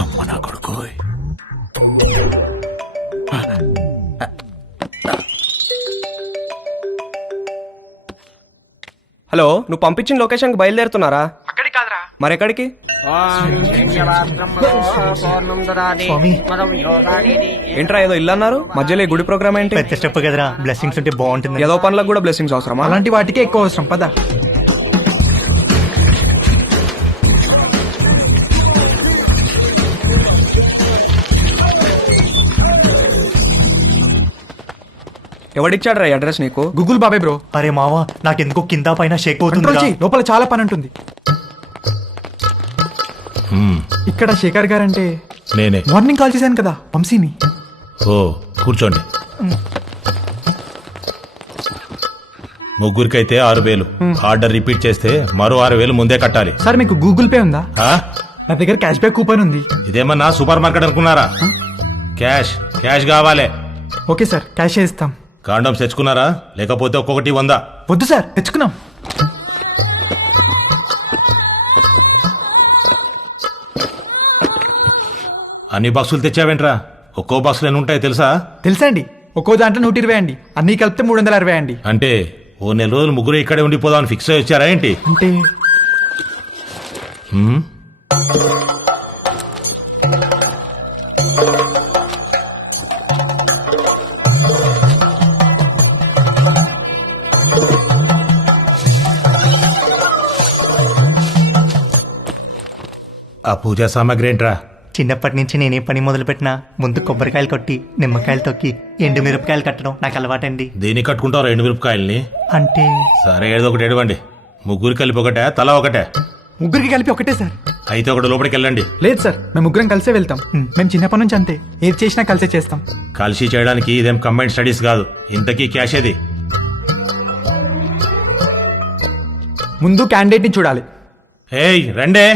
అమ్మ నా కొడుకు. హలో, నువ్వు పంపించిన లొకేషన్కి బయలుదేరుతున్నారా? అక్కడికి కాదురా. మరెక్కడికి? ఏంట్రా ఏదో ఇల్లు అన్నారు, మధ్యలో ఈ గుడి ప్రోగ్రామ్ ఏంటి? పెద్ద స్టెప్ కదరా, బ్లెస్సింగ్స్ ఉంటే బాగుంటుంది. ఏదో పనులకు కూడా బ్లెస్సింగ్స్ అవసరమా? అలాంటి వాటికే ఎక్కువ అవసరం. పద. ఎవడిచ్చాడు రా అడ్రస్ నీకు? గూగుల్ బాబాయ్ బ్రో. అరే మావా, నాకెందుకో కింద పైన షేక్ అవుతుంది. లోపల చాలా పని ఉంటుంది. ఇక్కడ శేఖర్ గారు అంటే నేనే. మార్నింగ్ కాల్ చేశాను కదా, వంశీని. ఓ, కూర్చోండి. ముగ్గురికైతే 6,000. ఆర్డర్ రిపీట్ చేస్తే మరో 6,000 ముందే కట్టాలి. సార్ మీకు గూగుల్ పే ఉందా? ఆ? నా దగ్గర క్యాష్ బ్యాక్ కూపన్ ఉంది. ఇదేమన్నా సూపర్ మార్కెట్ అనుకున్నారా? క్యాష్ క్యాష్ కావాలి. ఓకే సార్, క్యాష్ ఇస్తాం. కాండమ్స్ తెచ్చుకున్నారా? లేకపోతే ఒక్కొక్కటి 100. వద్దు సార్, తెచ్చుకున్నాం. అన్ని బాక్సులు తెచ్చావేంట్రా? ఒక్కో బాక్సులు ఎన్ని ఉంటాయి తెలుసా? తెలుసా అండి, ఒక్కో దాంట్లో 120 అండి, అన్ని కలిపితే 360 అండి. అంటే ఓ నెల రోజులు ముగ్గురు ఇక్కడే ఉండిపోదామని ఫిక్స్ అయ్యి వచ్చారా ఏంటి? అంటే ఆ పూజా సామాగ్రి ఏంట్రా? చిన్నప్పటి నుంచి నేనే పని మొదలు పెట్టినా ముందు కొబ్బరికాయలు కొట్టి నిమ్మకాయలు తొక్కి ఎండు మిరపకాయలు కట్టడం నాకు అలవాటండి. దేనికి కట్టుకుంటావు 2 మిరపకాయల్ని? అంటే సరే, ఏదో ఒకటి ఎడవండి. ముగ్గురు కలిపి ఒకటే, తలా ఒకటే? ముగ్గురికి కలిపి ఒకటే సార్. అయితే ఒకటి లోపలికి వెళ్ళండి. లేదు సార్, మేము ముగ్గురం కలిసే వెళ్తాం. మేము చిన్నప్పటి నుంచి అంతే, ఏది చేసినా కలిసే చేస్తాం. కలిసి చేయడానికి ఇదేం కంబైన్డ్ స్టడీస్ కాదు. ఇంతకీ క్యాష్ ఏది? ముందు క్యాండిడేట్ ని చూడాలి. ఏయ్ రండే.